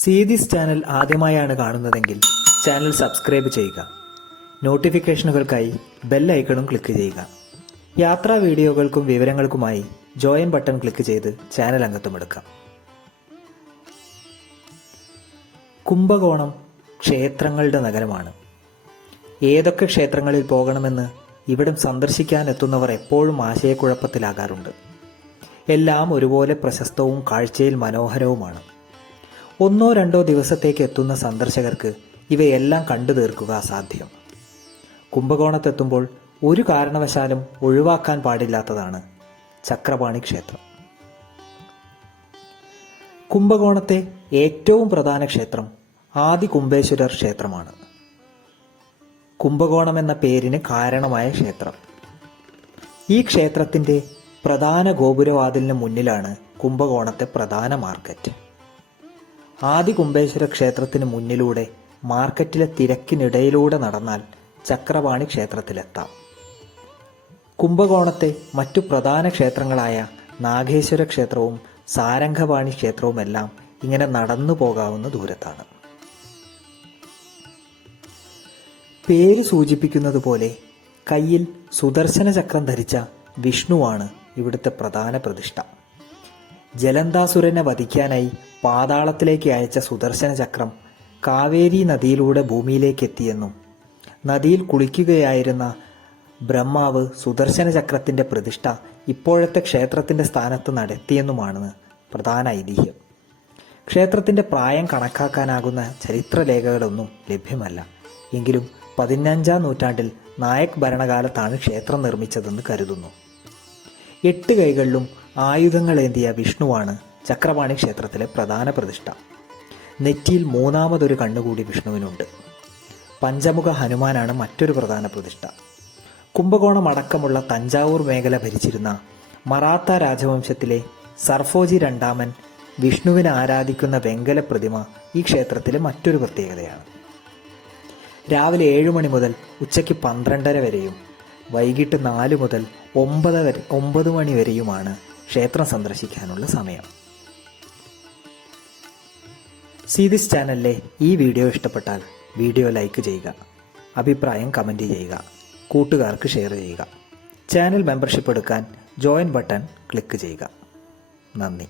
Series channel ആദ്യമായാണ് കാണുന്നതെങ്കിൽ channel subscribe ചെയ്യുക. നോട്ടിഫിക്കേഷനുകൾക്കായി ബെൽ ഐക്കണും ക്ലിക്ക് ചെയ്യുക. യാത്രാ വീഡിയോകൾക്കും വിവരങ്ങൾക്കുമായി ജോയിൻ ബട്ടൺ ക്ലിക്ക് ചെയ്ത് ചാനൽ അംഗത്വമെടുക്കാം. കുംഭകോണം ക്ഷേത്രങ്ങളുടെ നഗരമാണ്. ഏതൊക്കെ ക്ഷേത്രങ്ങളിൽ പോകണമെന്ന് ഇവിടം സന്ദർശിക്കാൻ എത്തുന്നവർ എപ്പോഴും ആശയക്കുഴപ്പത്തിലാകാറുണ്ട്. എല്ലാം ഒരുപോലെ പ്രശസ്തവും കാഴ്ചയിൽ മനോഹരവുമാണ്. ഒന്നോ രണ്ടോ ദിവസത്തേക്ക് എത്തുന്ന സന്ദർശകർക്ക് ഇവയെല്ലാം കണ്ടു തീർക്കുക അസാധ്യം. കുംഭകോണത്തെത്തുമ്പോൾ ഒരു കാരണവശാലും ഒഴിവാക്കാൻ പാടില്ലാത്തതാണ് ചക്രപാണി ക്ഷേത്രം. കുംഭകോണത്തെ ഏറ്റവും പ്രധാന ക്ഷേത്രം ആദി കുംഭേശ്വരർ ക്ഷേത്രമാണ്. കുംഭകോണം എന്ന പേരിന് കാരണമായ ക്ഷേത്രം. ഈ ക്ഷേത്രത്തിന്റെ പ്രധാന ഗോപുരവാതിലിന് മുന്നിലാണ് കുംഭകോണത്തെ പ്രധാന മാർക്കറ്റ്. ആദി കുംഭേശ്വര ക്ഷേത്രത്തിന് മുന്നിലൂടെ മാർക്കറ്റിലെ തിരക്കിനിടയിലൂടെ നടന്നാൽ ചക്രപാണി ക്ഷേത്രത്തിലെത്താം. കുംഭകോണത്തെ മറ്റു പ്രധാന ക്ഷേത്രങ്ങളായ നാഗേശ്വര ക്ഷേത്രവും സാരംഗപാണി ക്ഷേത്രവുമെല്ലാം ഇങ്ങനെ നടന്നു പോകാവുന്ന ദൂരത്താണ്. പേര് സൂചിപ്പിക്കുന്നത് പോലെ കയ്യിൽ സുദർശന ചക്രം ധരിച്ച വിഷ്ണുവാണ് ഇവിടുത്തെ പ്രധാന പ്രതിഷ്ഠ. ജലന്ധാസുരനെ വധിക്കാനായി പാതാളത്തിലേക്ക് അയച്ച സുദർശന ചക്രം കാവേരി നദിയിലൂടെ ഭൂമിയിലേക്ക് എത്തിയെന്നും നദിയിൽ കുളിക്കുകയായിരുന്ന ബ്രഹ്മാവ് സുദർശന ചക്രത്തിന്റെ പ്രതിഷ്ഠ ഇപ്പോഴത്തെ ക്ഷേത്രത്തിന്റെ സ്ഥാനത്ത് നടത്തിയെന്നുമാണ് പ്രധാന ഐതിഹ്യം. ക്ഷേത്രത്തിന്റെ പ്രായം കണക്കാക്കാനാകുന്ന ചരിത്രരേഖകളൊന്നും ലഭ്യമല്ല. എങ്കിലും 15-ാം നൂറ്റാണ്ടിൽ നായക് ഭരണകാലത്താണ് ക്ഷേത്രം നിർമ്മിച്ചതെന്ന് കരുതുന്നു. 8 കൈകളിലും ആയുധങ്ങളേന്തിയ വിഷ്ണുവാണ് ചക്രപാണി ക്ഷേത്രത്തിലെ പ്രധാന പ്രതിഷ്ഠ. നെറ്റിയിൽ 3ാമതൊരു കണ്ണുകൂടി വിഷ്ണുവിനുണ്ട്. പഞ്ചമുഖ ഹനുമാനാണ് മറ്റൊരു പ്രധാന പ്രതിഷ്ഠ. കുംഭകോണം അടക്കമുള്ള തഞ്ചാവൂർ മേഖല ഭരിച്ചിരുന്ന മറാത്ത രാജവംശത്തിലെ സർഫോജി രണ്ടാമൻ വിഷ്ണുവിനെ ആരാധിക്കുന്ന വെങ്കല പ്രതിമ ഈ ക്ഷേത്രത്തിലെ മറ്റൊരു പ്രത്യേകതയാണ്. രാവിലെ 7 മണി മുതൽ ഉച്ചയ്ക്ക് 12:30 വരെയും വൈകിട്ട് 4 മുതൽ 9 മണി വരെയുമാണ് ക്ഷേത്രം സന്ദർശിക്കാനുള്ള സമയം. സീരീസ് ചാനലിലെ ഈ വീഡിയോ ഇഷ്ടപ്പെട്ടാൽ വീഡിയോ ലൈക്ക് ചെയ്യുക, അഭിപ്രായം കമൻറ്റ് ചെയ്യുക, കൂട്ടുകാർക്ക് ഷെയർ ചെയ്യുക. ചാനൽ മെമ്പർഷിപ്പ് എടുക്കാൻ ജോയിൻ ബട്ടൺ ക്ലിക്ക് ചെയ്യുക. നന്ദി.